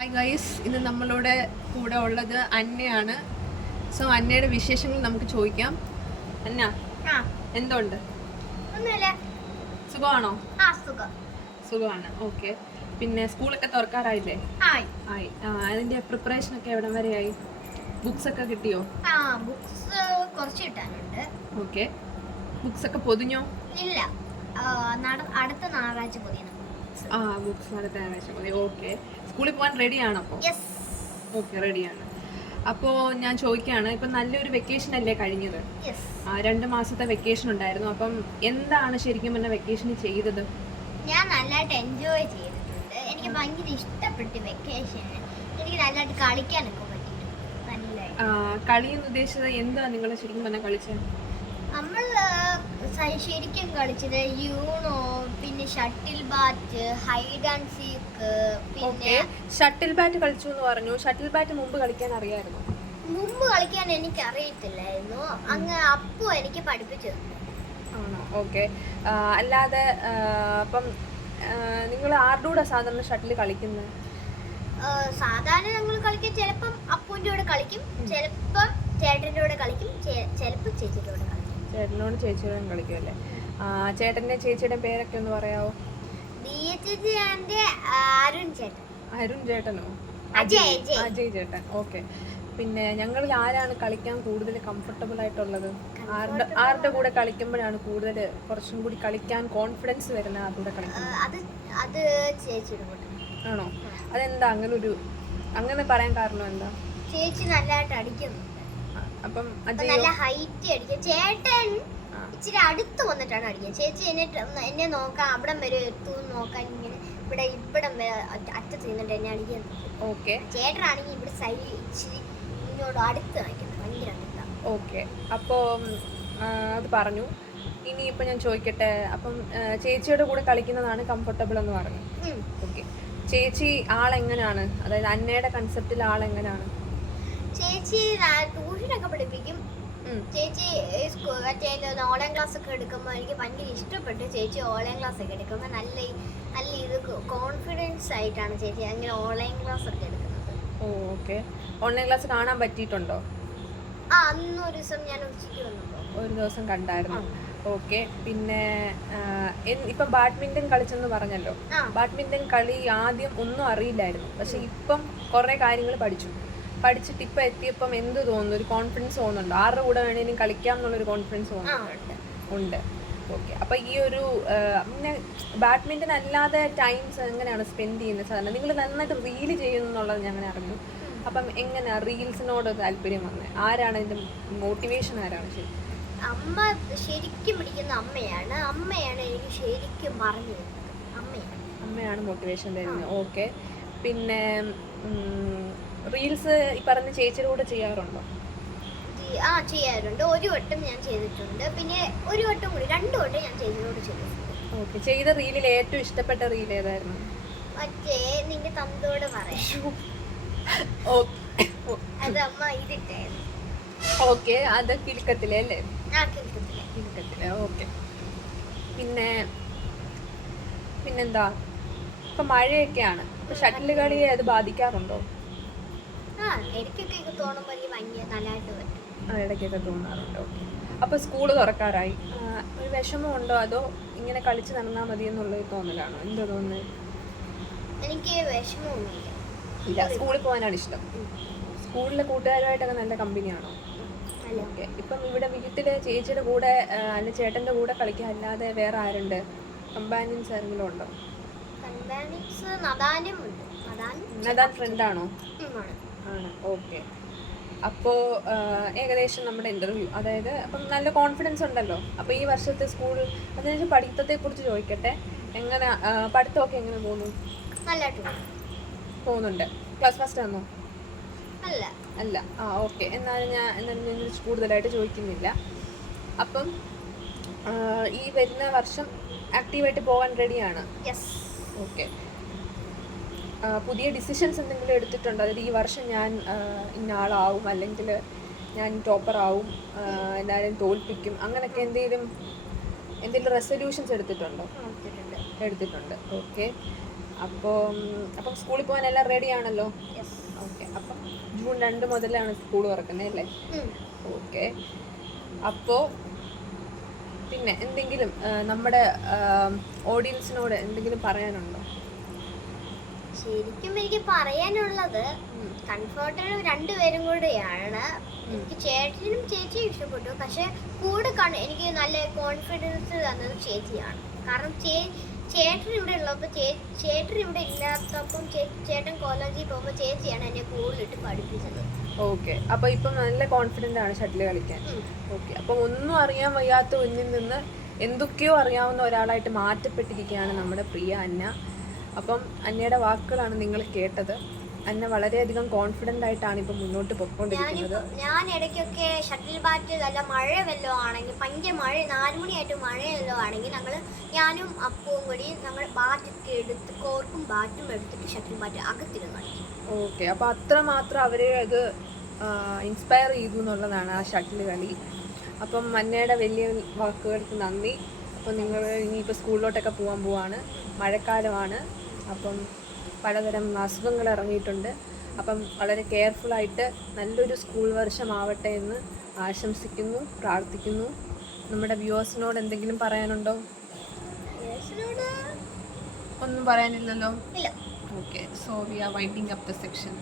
Hi guys, ഇന്ന് നമ്മളോട് കൂടെ ഉള്ളത് അന്നയാണ്. സോ അന്നയുടെ വിശേഷങ്ങൾ നമുക്ക് ചോദിക്കാം. അന്ന, എന്തുണ്ട്? സുഖമാണോ? സുഖമാണ്. ഓക്കെ. പിന്നെ സ്കൂളൊക്കെ തുറക്കാറായില്ലേ? ആയി. അതിന്റെ പ്രിപ്പറേഷൻ ഒക്കെ എവിടം വരെയായി? ബുക്സ് ഒക്കെ കിട്ടിയോ? ബുക്സ് കുറച്ച് കിട്ടാനുണ്ട്. ഓക്കെ. ബുക്സ് ഒക്കെ പൊതിഞ്ഞോ? ഇല്ല, അടുത്ത ഞായറാഴ്ച പൊതിയണം. ബുക്സ് അടുത്ത ഞായറാഴ്ച പൊതി. ഓക്കെ. സ്കൂളിൽ പോകാൻ റെഡിയാണോ അപ്പോൾ? ഓക്കെ, റെഡിയാണ്. അപ്പോൾ ഞാൻ ചോദിക്കുകയാണ്, ഇപ്പം നല്ലൊരു വെക്കേഷൻ അല്ലേ കഴിഞ്ഞത്? 2 മാസത്തെ വെക്കേഷൻ ഉണ്ടായിരുന്നു. അപ്പം എന്താണ് ശരിക്കും പറഞ്ഞ വെക്കേഷന് ചെയ്തത്? ഞാൻ നല്ലതായിട്ട് എൻജോയ് ചെയ്തിട്ടുണ്ട്. എനിക്ക് ഭയങ്കര ഇഷ്ടപ്പെട്ടു വെക്കേഷന്. എനിക്ക് നല്ലതായിട്ട് കളിക്കാനൊക്കെ പറ്റിയിട്ടുണ്ട്. നല്ലതായിട്ട് കളി എന്ന് ഉദ്ദേശിച്ചത് എന്താ? നിങ്ങൾ ശരിക്കും പറഞ്ഞാൽ കളിച്ചത്? നമ്മൾ ശരിക്കും കളിച്ചത് യൂണോ, പിന്നെ shuttle bat, hide and seek. പിന്നെ ഷട്ടിൽ ബാറ്റ് കളിച്ചു എന്ന് പറഞ്ഞു. ഷട്ടിൽ ബാറ്റ് മുമ്പ് കളിക്കാൻ അറിയാമായിരുന്നു? മുമ്പ് കളിക്കാൻ എനിക്ക് അറിയത്തില്ലായിരുന്നു. അങ്ങ് അപ്പു എനിക്ക് പഠിപ്പിച്ചു തന്നു. ആണോ? ഓക്കെ. അല്ലാതെ അപ്പം നിങ്ങൾ ആരുടെ കൂടെ സാധാരണ ഷട്ടിൽ കളിക്കുന്നത്? സാധാരണ നമ്മൾ കളിക്കാൻ ചിലപ്പം അപ്പുവിൻ്റെ കൂടെ കളിക്കും, ചിലപ്പം ചേട്ടൻ്റെ കൂടെ കളിക്കും, ചിലപ്പം ചേച്ചിയുടെ കൂടെ കളിക്കും. ചേട്ടനോട് ചേച്ചിയോടും കളിക്കുമല്ലേ? ചേട്ടൻ്റെ ചേച്ചിയുടെ പേരൊക്കെ ഒന്ന് പറയാവോ? അരുൺ ചേട്ടനോ? അജയ് ചേട്ടൻ. ഓക്കെ. പിന്നെ ഞങ്ങളിൽ ആരാണ് കളിക്കാൻ കൂടുതൽ കംഫർട്ടബിൾ ആയിട്ടുള്ളത്? ആരുടെ കൂടെ കളിക്കുമ്പോഴാണ് കൂടുതൽ കുറച്ചും കൂടി കളിക്കാൻ കോൺഫിഡൻസ് വരുന്നത്? ആരുടെ കളിക്കുന്നത്? ആണോ? അതെന്താ അങ്ങനെ പറയാൻ കാരണം എന്താ? ചേച്ചി നല്ലതായിട്ട് അടിക്കുന്നു. അപ്പം നല്ല ഹൈറ്റ് അടിക്കും. ചേട്ടൻ ഇച്ചിരി അടുത്ത് വന്നിട്ടാണ് അടിക്കുക. ചേച്ചി എന്നെ നോക്കാൻ അവിടം വരെ എത്തും നോക്കാൻ, ഇങ്ങനെ ഇവിടം വരെ അറ്റത്ത് നിന്നിട്ട് എന്നെ അടിക്കാൻ. ഓക്കെ. ചേട്ടനാണെങ്കിൽ ഇവിടെ സൈഡിൽ ഇച്ചിരി ഇങ്ങോട്ട് അടുത്ത് കാണിക്കുന്നത്, ഭയങ്കര അടുത്താണ്. ഓക്കെ. അപ്പോൾ അത് പറഞ്ഞു. ഇനിയിപ്പോൾ ഞാൻ ചോദിക്കട്ടെ, അപ്പം ചേച്ചിയുടെ കൂടെ കളിക്കുന്നതാണ് കംഫർട്ടബിൾ എന്ന് പറഞ്ഞു. ഓക്കെ. ചേച്ചി ആളെങ്ങനെയാണ്? അതായത് അന്നയുടെ കൺസെപ്റ്റിൽ ആളെങ്ങനെയാണ്? ചേച്ചി ട്യൂഷനൊക്കെ പഠിപ്പിക്കും. ചേച്ചി ഓൺലൈൻ ക്ലാസ് ഒക്കെ എടുക്കുമ്പോൾ എനിക്ക് ഭയങ്കര ഇഷ്ടപ്പെട്ടു. ചേച്ചി ഓൺലൈൻ ക്ലാസ് ഒക്കെ എടുക്കുമ്പോൾ നല്ല ഇത് കോൺഫിഡൻസ് ആയിട്ടാണ് ചേച്ചി അങ്ങനെ ഓൺലൈൻ ക്ലാസ് ഒക്കെ എടുക്കുന്നത്. ഓക്കെ. ഓൺലൈൻ ക്ലാസ് കാണാൻ പറ്റിയിട്ടുണ്ടോ? അന്നൊരു ദിവസം ഞാൻ ഉച്ചയ്ക്ക് വന്നപ്പോൾ ഒരു ദിവസം കണ്ടായിരുന്നു. ഓക്കെ. പിന്നെ ഇപ്പം ബാഡ്മിൻ്റൺ കളിച്ചെന്ന് പറഞ്ഞല്ലോ. ബാഡ്മിൻ്റൺ കളി ആദ്യം ഒന്നും അറിയില്ലായിരുന്നു, പക്ഷെ ഇപ്പം കുറേ കാര്യങ്ങൾ പഠിച്ചിട്ട് ഇപ്പം എത്തിയപ്പം എന്ത് തോന്നുന്നു? ഒരു കോൺഫിഡൻസ് തോന്നുന്നുണ്ടോ? ആരുടെ കൂടെ വേണേലും കളിക്കാം എന്നുള്ളൊരു കോൺഫിഡൻസ് ഉണ്ട്. ഓക്കെ. അപ്പം ഈ ഒരു പിന്നെ ബാഡ്മിൻ്റൺ അല്ലാതെ ടൈംസ് എങ്ങനെയാണ് സ്പെൻഡ് ചെയ്യുന്നത് സാധാരണ? നിങ്ങൾ നന്നായിട്ട് റീൽ ചെയ്യുന്നു എന്നുള്ളത് ഞാൻ അങ്ങനെ അറിഞ്ഞു. അപ്പം എങ്ങനെയാണ് റീൽസിനോട് താല്പര്യം വന്നത്? ആരാണ് അതിൻ്റെ മോട്ടിവേഷൻ? ആരാണ് ശരി? അമ്മ ശരിക്കും പിടിക്കുന്ന അമ്മയാണ് എനിക്ക് ശരിക്കും പറഞ്ഞു തരുന്നത്. അമ്മയാണ് മോട്ടിവേഷൻ തരുന്നത്. ഓക്കെ. പിന്നെ റീൽസ് ഈ പറഞ്ഞ ചേച്ചിയുടെ കൂടെ ചെയ്യാറുണ്ടോ? ചെയ്യാറുണ്ട്. ഒരു വട്ടം ഞാൻ ചെയ്തിട്ടുണ്ട്, പിന്നെ ഒരു വട്ടം കൂടി 2 വട്ടം ഞാൻ ചേച്ചിയോട് ചെയ്തിട്ടുണ്ട്. ഓക്കെ. ചെയ്ത റീലിൽ ഏറ്റവും ഇഷ്ടപ്പെട്ട റീൽ ഏതായിരുന്നു? മറ്റേ നിന്റെ തന്തോട് പറയാം. അത് അമ്മ ഇതിട്ടായിരുന്നു. ഓക്കെ. അത് കിലുക്കത്തിലെ അല്ലേ? കിലുക്കത്തിലെ. ഓക്കെ. പിന്നെന്താ, ഇപ്പം മഴയൊക്കെയാണ്. ഇപ്പം ഷട്ടിൽ കളിയെ അത് ബാധിക്കാറുണ്ടോ? ഇടയ്ക്കൊക്കെ തോന്നുമ്പോൾ എനിക്ക് ഭയങ്കര നല്ലതായിട്ട് പറ്റും. ഇടയ്ക്കൊക്കെ തോന്നാറുണ്ട്. ഓക്കെ. അപ്പോൾ സ്കൂൾ തുറക്കാറായി. ഒരു വിഷമമുണ്ടോ, അതോ ഇങ്ങനെ കളിച്ച് നടന്നാൽ മതി എന്നുള്ളൊരു തോന്നലാണോ? എന്താ തോന്നുന്നത്? എനിക്ക് വിഷമമൊന്നുമില്ല. ഇല്ല, സ്കൂളിൽ പോകാനാണ് ഇഷ്ടം. സ്കൂളിലെ കൂട്ടുകാരുമായിട്ടൊക്കെ നല്ല കമ്പനിയാണോ? ഓക്കെ. ഇപ്പം ഇവിടെ വീട്ടിൽ ചേച്ചിയുടെ കൂടെ അല്ല ചേട്ടൻ്റെ കൂടെ കളിക്കാൻ അല്ലാതെ വേറെ ആരുണ്ട്? കമ്പാനിയൻസ് ആരെങ്കിലും ഉണ്ടോ? നദാൻ ഫ്രണ്ടാണോ? ആണ്. ഓക്കെ. അപ്പോൾ ഏകദേശം നമ്മുടെ ഇൻ്റർവ്യൂ, അതായത് അപ്പം നല്ല കോൺഫിഡൻസ് ഉണ്ടല്ലോ. അപ്പോൾ ഈ വർഷത്തെ സ്കൂൾ അതിനുശേഷം പഠിത്തത്തെക്കുറിച്ച് ചോദിക്കട്ടെ. എങ്ങനെ പഠിത്തമൊക്കെ എങ്ങനെ പോകുന്നു? നല്ലതായിട്ട് പോകുന്നുണ്ട്. ക്ലാസ് ഫസ്റ്റ് ആണോ? അല്ല. ഓക്കെ. എന്നാലും ഞാൻ കൂടുതലായിട്ട് ചോദിക്കുന്നില്ല. അപ്പം ഈ വരുന്ന വർഷം ആക്റ്റീവായിട്ട് പോകാൻ റെഡിയാണ്? ഓക്കെ. പുതിയ ഡിസിഷൻസ് എന്തെങ്കിലും എടുത്തിട്ടുണ്ടോ? അതായത് ഈ വർഷം ഞാൻ ഇന്ന ആളാവും, അല്ലെങ്കിൽ ഞാൻ ടോപ്പറാവും, എല്ലാവരും തോൽപ്പിക്കും, അങ്ങനെയൊക്കെ എന്തെങ്കിലും റെസൊല്യൂഷൻസ് എടുത്തിട്ടുണ്ടോ? എടുത്തിട്ടുണ്ട്. ഓക്കെ. അപ്പം സ്കൂളിൽ പോകാൻ എല്ലാം റെഡി ആണല്ലോ? ഓക്കെ. അപ്പം ജൂൺ 2 മുതലാണ് സ്കൂൾ തുറക്കുന്നത് അല്ലേ? ഓക്കെ. അപ്പോൾ പിന്നെ എന്തെങ്കിലും നമ്മുടെ ഓഡിയൻസിനോട് എന്തെങ്കിലും പറയാനുണ്ടോ? ശരിക്കും എനിക്ക് പറയാനുള്ളത് കംഫർട്ടബിൾ രണ്ടുപേരും കൂടെയാണ്. എനിക്ക് ചേട്ടനും ചേച്ചിയും ഇഷ്ടപ്പെട്ടു. പക്ഷെ കൂടെ എനിക്ക് നല്ല കോൺഫിഡൻസ് തന്നത് ചേച്ചിയാണ്. കാരണം ചേട്ടൻ ഇവിടെ ഉള്ളപ്പോൾ ചേട്ടൻ ഇവിടെ ഇല്ലാത്തപ്പം ചേട്ടൻ കോളേജിൽ പോകുമ്പോൾ ചേച്ചിയാണ് എന്നെ കൂടുതലിട്ട് പഠിപ്പിച്ചത്. ഓക്കെ. അപ്പോൾ ഇപ്പം നല്ല കോൺഫിഡൻ്റ് ആണ് ഷട്ടിൽ കളിക്കാൻ. ഓക്കെ. അപ്പം ഒന്നും അറിയാൻ വയ്യാത്ത ഒന്നിൽ നിന്ന് എന്തൊക്കെയോ അറിയാവുന്ന ഒരാളായിട്ട് മാറ്റപ്പെട്ടിരിക്കുകയാണ് നമ്മുടെ പ്രിയ അന്ന. അപ്പം അന്നയുടെ വാക്കുകളാണ് നിങ്ങൾ കേട്ടത്. അന്ന വളരെയധികം കോൺഫിഡൻ്റ് ആയിട്ടാണ് ഇപ്പം മുന്നോട്ട് പൊയ്ക്കൊണ്ടിരിക്കുന്നത്. ഞാൻ ഇടയ്ക്കൊക്കെ ഷട്ടിൽ ബാറ്റ് അല്ല മഴ വല്ലതും ആണെങ്കിൽ ഭയങ്കര മഴ 4 മണിയായിട്ട് മഴ വല്ലതും ആണെങ്കിൽ ഞാനും അപ്പവും കൂടി ഞങ്ങൾ ബാറ്റൊക്കെ എടുത്ത് കോർക്കും ബാറ്റും എടുത്തിട്ട് ഷട്ടിൽ ബാറ്റ് അകത്തിരുന്ന് കളിക്കും. ഓക്കെ. അപ്പോൾ അത്രമാത്രം അവരെ അത് ഇൻസ്പയർ ചെയ്തു എന്നുള്ളതാണ് ആ ഷട്ടിൽ കളി. അപ്പം അന്നയുടെ വലിയ വാക്കുകൾക്ക് നന്ദി. അപ്പം നിങ്ങൾ ഇനിയിപ്പോൾ സ്കൂളിലോട്ടൊക്കെ പോവാണ്. മഴക്കാലമാണ്. അപ്പം പലതരം അസുഖങ്ങൾ ഇറങ്ങിയിട്ടുണ്ട്. അപ്പം വളരെ കെയർഫുള്ളായിട്ട് നല്ലൊരു സ്കൂൾ വർഷമാവട്ടെ എന്ന് ആശംസിക്കുന്നു, പ്രാർത്ഥിക്കുന്നു. നമ്മുടെ വ്യൂവേഴ്സിനോട് എന്തെങ്കിലും പറയാനുണ്ടോ? ഒന്നും പറയാനില്ലല്ലോ? ഇല്ല. Okay. So we R winding up the section.